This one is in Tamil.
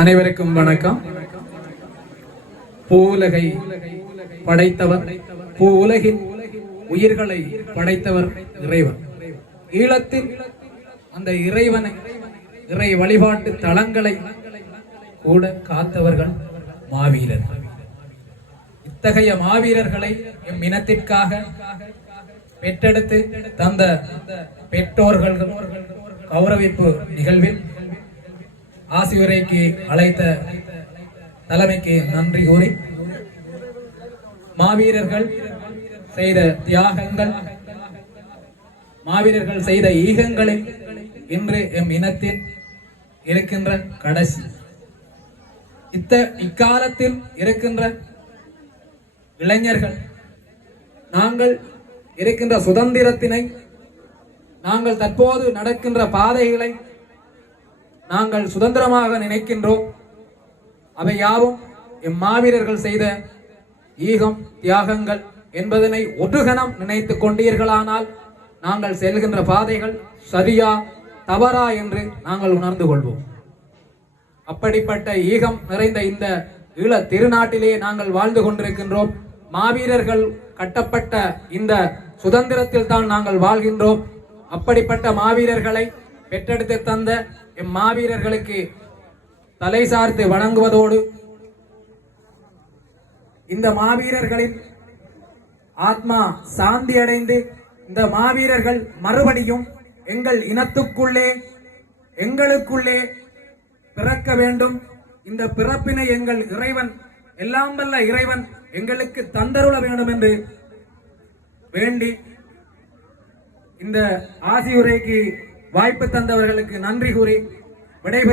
அனைவருக்கும் வணக்கம். பூவுலகை படைத்தவர், பூவுலகின் உயிர்களை படைத்தவர் இறைவன். ஈழத்தில் அந்த இறைவனை, இறை வழிபாட்டு தலங்களை கூட காத்தவர்கள் மாவீரர். இத்தகைய மாவீரர்களை எம் இனத்திற்காக பெற்றெடுத்து தந்த பெற்றோர்கள் கௌரவிப்பு நிகழ்வில் ஆசியுரைக்கு அழைத்த தலைமைக்கு நன்றி கூறி, மாவீரர்கள் செய்த தியாகங்கள், மாவீரர்கள் செய்த ஈகங்களில் இன்று எம் இனத்தில் இருக்கின்ற கடைசி இக்காலத்தில் இருக்கின்ற இளைஞர்கள் நாங்கள் இருக்கின்ற சுதந்திரத்தினை, நாங்கள் தற்போது நடக்கின்ற பாதைகளை நாங்கள் சுதந்திரமாக நினைக்கின்றோம். அவை யாவும் எம் மாவீரர்கள் செய்த ஈகம், தியாகங்கள் என்பதனை ஒரு கணம் நினைத்துக் கொண்டீர்களானால் நாங்கள் செல்கின்ற பாதைகள் சரியா தவறா என்று நாங்கள் உணர்ந்து கொள்வோம். அப்படிப்பட்ட ஈகம் நிறைந்த இந்த ஈழ திருநாட்டிலே நாங்கள் வாழ்ந்து கொண்டிருக்கின்றோம். மாவீரர்கள் கட்டப்பட்ட இந்த சுதந்திரத்தில் தான் நாங்கள் வாழ்கின்றோம். அப்படிப்பட்ட மாவீரர்களை பெற்றெடுத்து தந்த எம் மாவீரர்களுக்கு தலை சார்த்து வணங்குவதோடு, இந்த மாவீரர்களின் ஆத்மா சாந்தி அடைந்து இந்த மாவீரர்கள் மறுபடியும் எங்கள் இனத்துக்குள்ளே, எங்களுக்குள்ளே பிறக்க வேண்டும். இந்த பிறப்பினை எங்கள் இறைவன், எல்லாம் வல்ல இறைவன் எங்களுக்கு தந்தருள வேண்டும் என்று வேண்டி, இந்த ஆசியுரைக்கு வாய்ப்பு தந்தவர்களுக்கு நன்றி கூறி விடைபெறுகிறேன்.